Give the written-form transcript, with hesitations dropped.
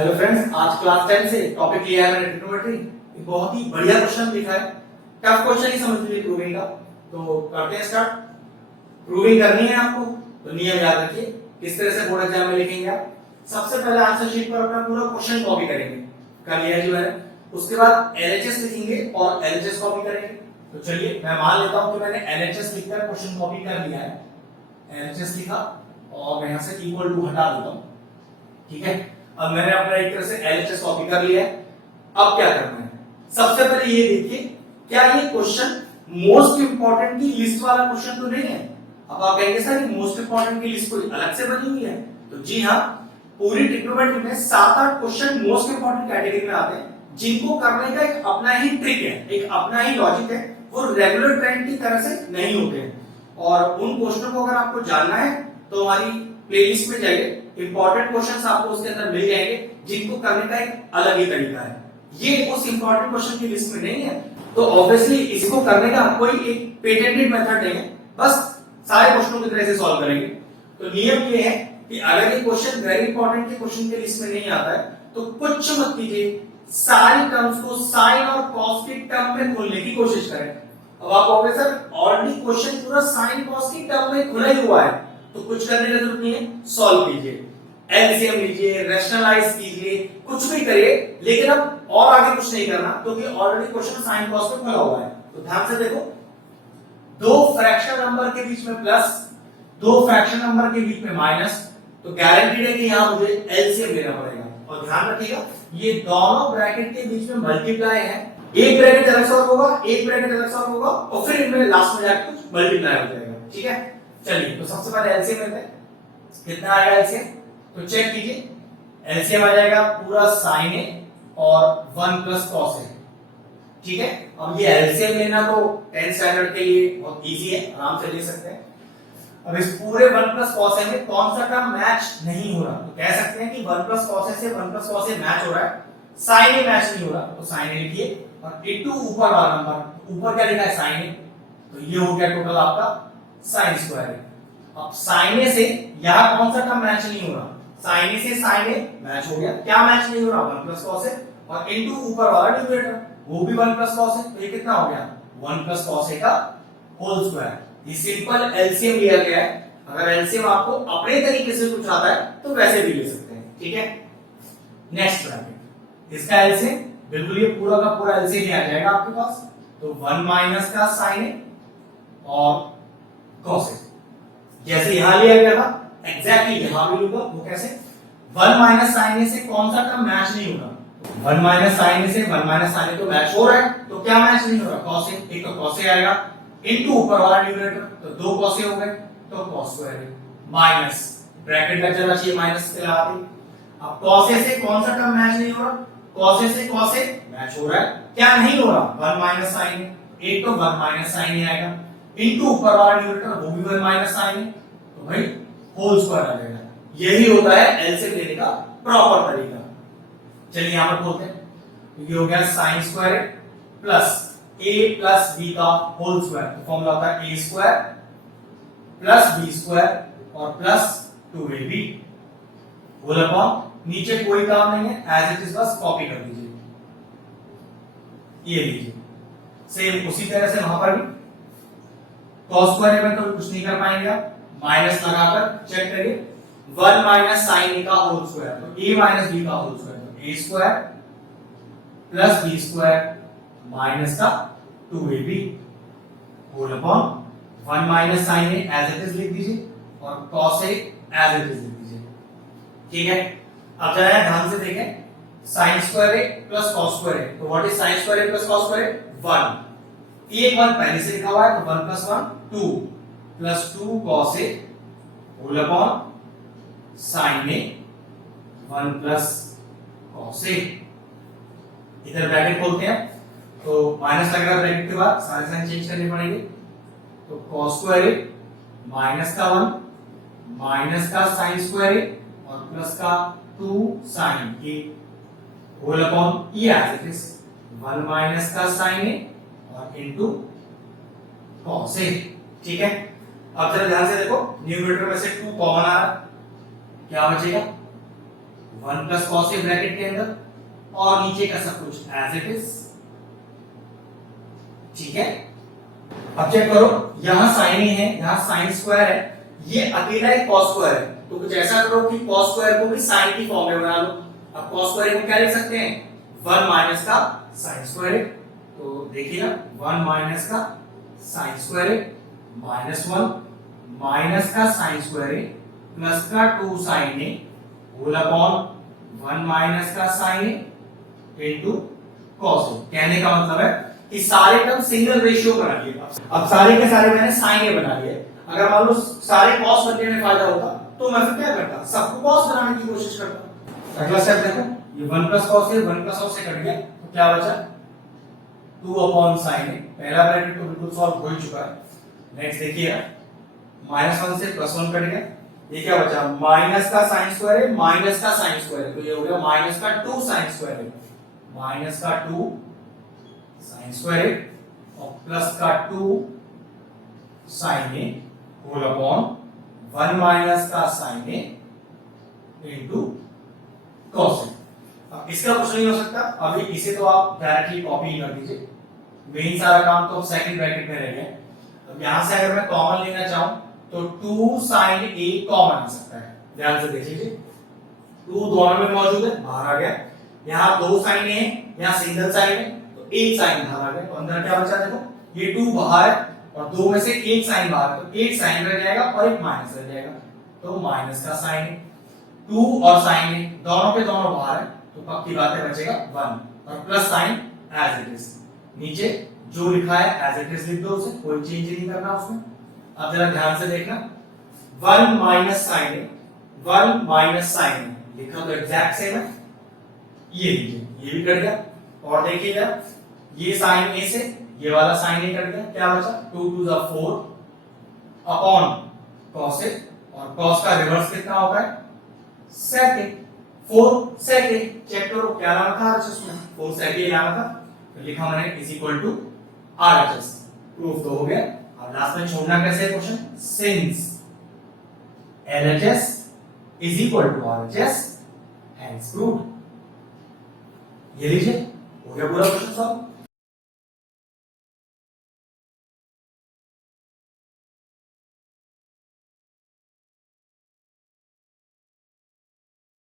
Hello friends, आज class 10 से topic लिया है मैंने ट्रिग्नोमेट्री। एक बहुत ही बढ़िया क्वेश्चन लिखा है। टफ क्वेश्चन ही समझ लीजिए प्रूविंग का। तो करते हैं स्टार्ट। प्रूविंग करनी है आपको तो नियम याद रखिए किस तरह से बोर्ड एग्जाम में लिखेंगे आप। सबसे पहले आंसर शीट पर अपना पूरा क्वेश्चन कॉपी करेंगे, कर लिया जो है। उसके बाद एलएचएस लिखेंगे और एलएचएस कॉपी करेंगे। तो चलिए मैं मान लेता हूं कि मैंने एलएचएस लिखकर क्वेश्चन कॉपी कर लिया है। एलएचएस लिखा और मैं यहां से इक्वल टू हटा देता हूं। ठीक है, अब मैंने अपना एक तरह से एलएचएस कॉपी कर लिया है। अब क्या करना है, सबसे पहले ये देखिए क्या ये क्वेश्चन मोस्ट इंपॉर्टेंट की लिस्ट वाला क्वेश्चन तो नहीं है। अब आप कहेंगे सर मोस्ट इंपॉर्टेंट की लिस्ट कोई अलग से बनी हुई है, तो जी हाँ, पूरी ट्रिग्नोमेट्री में 7-8 क्वेश्चन मोस्ट इंपॉर्टेंट कैटेगरी में आते हैं जिनको करने का एक अपना ही ट्रिक है, एक अपना ही लॉजिक है। वो रेगुलर ट्रेंड की तरह से नहीं होते हैं। और उन क्वेश्चनों को अगर आपको जानना है तो हमारी प्लेलिस्ट में जाइए, इंपॉर्टेंट क्वेश्चंस आपको उसके अंदर मिल जाएंगे जिनको करने का एक अलग ही तरीका है। ये उस इंपॉर्टेंट क्वेश्चन की लिस्ट में नहीं है, तो ऑब्वियसली इसको करने का कोई एक पेटेंटेड मेथड नहीं है, बस सारे क्वेश्चनों की तरह से सॉल्व करेंगे। तो नियम ये है कि अगर ये क्वेश्चन वेरी इंपॉर्टेंट के क्वेश्चन के लिस्ट में नहीं आता है तो कुछ मत कीजिए, सारी टर्म्स को साइन और कॉस की टर्म में खोलने की कोशिश करें। अब आप कहोगे सर ऑलरेडी क्वेश्चन पूरा साइन कॉस की टर्म में खुला ही हुआ है, तो कुछ करने की जरूरत नहीं है, सॉल्व कीजिए, एलसीएम लीजिए, रैशनलाइज कीजिए, कुछ भी करिए, लेकिन अब और आगे कुछ नहीं करना क्योंकि ऑलरेडी क्वेश्चन साइन कॉस में खुला हुआ है। तो ध्यान से देखो, दो फ्रैक्शन नंबर के बीच में प्लस, दो फ्रैक्शन नंबर के बीच में माइनस, तो गारंटीड है कि यहां मुझे एलसीएम लेना पड़ेगा। और ध्यान रखिएगा ये दोनों ब्रैकेट के बीच में मल्टीप्लाई है, एक ब्रैकेट अलग से होगा, एक ब्रैकेट अलग से होगा और फिर इनमें लास्ट में जाकर कुछ मल्टीप्लाई हो जाएगा। ठीक है, चलिए तो सबसे पहले एलसीएम लेते हैं। कितना आएगा एलसीएम, तो चेक कीजिए, एलसीएम आ जाएगा पूरा sin a और 1 प्लस cos a। ठीक है, अब ये एलसीएम लेना तो 10th स्टैंडर्ड के लिए बहुत इजी है, आराम से ले सकते हैं। अब इस पूरे 1 प्लस cos a में कौन सा टर्म मैच नहीं हो रहा, तो कह सकते हैं कि 1 प्लस cos a से 1 प्लस cos a मैच हो रहा है, sin a मैच नहीं हो रहा, तो sin a लिखिए और इनटू ऊपर वाला नंबर, ऊपर क्या लिखा है sin a, तो ये हो गया टोटल आपका sin स्क्वायर a। अब sin a से यहां कौन सा टर्म मैच नहीं हो रहा, sin a से sin a मैच हो गया, क्या मैच नहीं हो रहा, 1 प्लस cos a और इनटू ऊपर वाला न्यूमरेटर वो भी 1 प्लस cos a, तो ये कितना हो गया 1 प्लस cos a का होल स्क्वायर। ये सिंपल एलसीएम लिया गया है। अगर एलसीएम आपको अपने तरीके से कुछ आता है तो वैसे भी ले सकते हैं। ठीक है, नेक्स्ट ब्रैकेट, इसका एलसीएम बिल्कुल ये पूरा का पूरा एलसीएम ही आ जाएगा आपके पास, तो 1 माइनस का sin a और cos a, जैसे यहां लिया गया था एग्जैक्टली यहां भी लूंगा। वो कैसे, 1 माइनस sin a से कौन सा टर्म मैच नहीं हो रहा, 1 माइनस sin a से 1 माइनस sin a तो मैच हो रहा है, तो क्या मैच नहीं हो रहा, cos a, एक तो cos a आएगा इनटू ऊपर वाला न्यूमरेटर, तो 2 cos a हो गए, तो cos square a minus bracket लग जाना चाहिए माइनस के लगा के। अब cos a से कौन सा टर्म मैच नहीं हो रहा, cos a से cos a मैच हो रहा है, क्या नहीं हो रहा, 1 माइनस sin a, एक तो 1 माइनस sin a आएगा इनटू ऊपर वाला न्यूमरेटर वो भी 1 माइनस sin a, तो भाई होल स्क्वायर आ जाएगा। यही होता है एलसीएम लेने का प्रॉपर तरीका। चलिए यहां पर बोलते हैं, तो ये हो गया sin square plus a plus b का होल स्क्वायर, तो फॉर्मूला होता है a square plus b square और प्लस 2ab होल अपॉन, नीचे कोई काम नहीं है, एज इट इज बस कॉपी कर दीजिए, ये लीजिए। सेम उसी तरह से वहां पर भी cos स्क्वायर में तो कुछ नहीं कर पाएंगे आप, माइनस लगाकर चेक करिए, 1 माइनस sin a का होल स्क्वायर, तो a माइनस b का होल स्क्वायर, तो a square plus b square minus का 2ab whole upon 1 minus sin a as it is लिख दीजिए और cos a as it is लिख दीजिए। ठीक है, अब जरा ध्यान से देखें, sin square a plus cos square a, तो what is sin square a plus cos square a, 1, एक 1 पहले से लिखा हुआ है, तो 1 plus 1 2 plus 2 cos a whole upon sin a 1 plus cos a। इधर ब्रैकेट खोलते हैं तो माइनस लग रहा है ब्रैकेट के बाद, सारे साइन चेंज करने पड़ेंगे, तो cos स्क्वायर a माइनस का 1 माइनस का sin स्क्वायर a और प्लस का 2 sin a whole upon e as it is 1 minus का sin a और इनटू cos a। ठीक है, अब जरा ध्यान से देखो, न्यूमरेटर में से 2 कॉमन आ रहा है, क्या बचेगा 1 प्लस कॉस ए ब्रैकेट के अंदर, और नीचे का सब कुछ एज इट इज। ठीक है, अब चेक करो, यहां साइन ए है, यहां साइन स्क्वायर है, ये अकेला एक कॉस स्क्वायर है, तो कुछ ऐसा करो कि कॉस स्क्वायर को भी साइन की फॉर्म में बना लो। अब कॉस स्क्वायर को क्या लिख सकते हैं, 1 माइनस का साइन स्क्वायर है, तो देखिएगा 1 माइनस का साइन स्क्वायर है माइनस 1 माइनस का साइन स्क्वायर है प्लस का 2 साइन ए होल अपॉन 1 माइनस का sign A into cos A. कहने का मतलब है कि सारे टर्म सिंगल रेशियो बना लिए। अब सारे के सारे मैंने साइन ए बना लिए। अगर मान लो सारे कॉस बनने में फायदा होता तो मैं फिर क्या करता, सबको कॉस बनाने की कोशिश करता। अगला स्टेप देखो, ये 1 plus cos A 1 plus cos से कट गया, तो क्या बचा 2 अपॉन साइन ए। पहला ब्रैकेट तो बिल्कुल सॉल्व हो ही चुका है। नेक्स्ट देखिए, -1 से +1 कट गया, ये क्या बचा माइनस का साइन स्क्वायर है माइनस का साइन स्क्वायर है, तो ये हो गया माइनस का 2 साइन स्क्वायर है माइनस का 2 साइन स्क्वायर है और प्लस का 2 साइन ए होल अपॉन 1 माइनस का sign A into cos A. अब इसका कुछ नहीं हो सकता, अभी इसे तो आप डायरेक्टली कॉपी कर दीजिए, मेन सारा काम तो सेकंड ब्रैकेट में रह गया। अब यहां से अगर मैं कॉमन लेना चाहूं तो 2 साइन ए कॉमन आ सकता है, ध्यान से देख लीजिए, 2 दोनों में मौजूद है, बाहर आ गया। यहां 2 साइन ए है, यहां सिंगल साइन है, तो एक साइन बाहर आ गया, तो अंदर क्या बचा देखो, ये 2 बाहर है और 2 में से एक साइन बाहर, तो एक साइन रह जाएगा और एक माइनस रह जाएगा, तो माइनस का साइन है। 2 और साइन है दोनों के दोनों बाहर है, तो पक्की बात है बचेगा 1 और plus sine as it is. नीचे जो लिखा है एज इट इज लिख दो, उसे कोई चेंज नहीं करना उसमें। अब जरा ध्यान से देखना, 1 माइनस साइन है 1 माइनस साइन है लिखा तो एग्जैक्ट सेम है, ये लीजिए ये भी कट गया। और देखिएगा ये साइन ए से ये वाला साइन ए कट गया, क्या बचा 2 2 जा 4 अपॉन cos ए, और cos का रिवर्स कितना होगा sec ए, 4 sec ए। चेक करो क्या लाना था RHS में, 4 sec ए लाना था, तो लिखा मैंने is equal to RHS। Proof तो हो गया। अब लास्ट में छोड़ना कैसे है question, since LHS is equal to RHS hence proved. ये लीजिए हो गया पूरा क्वेश्चन सॉल्व।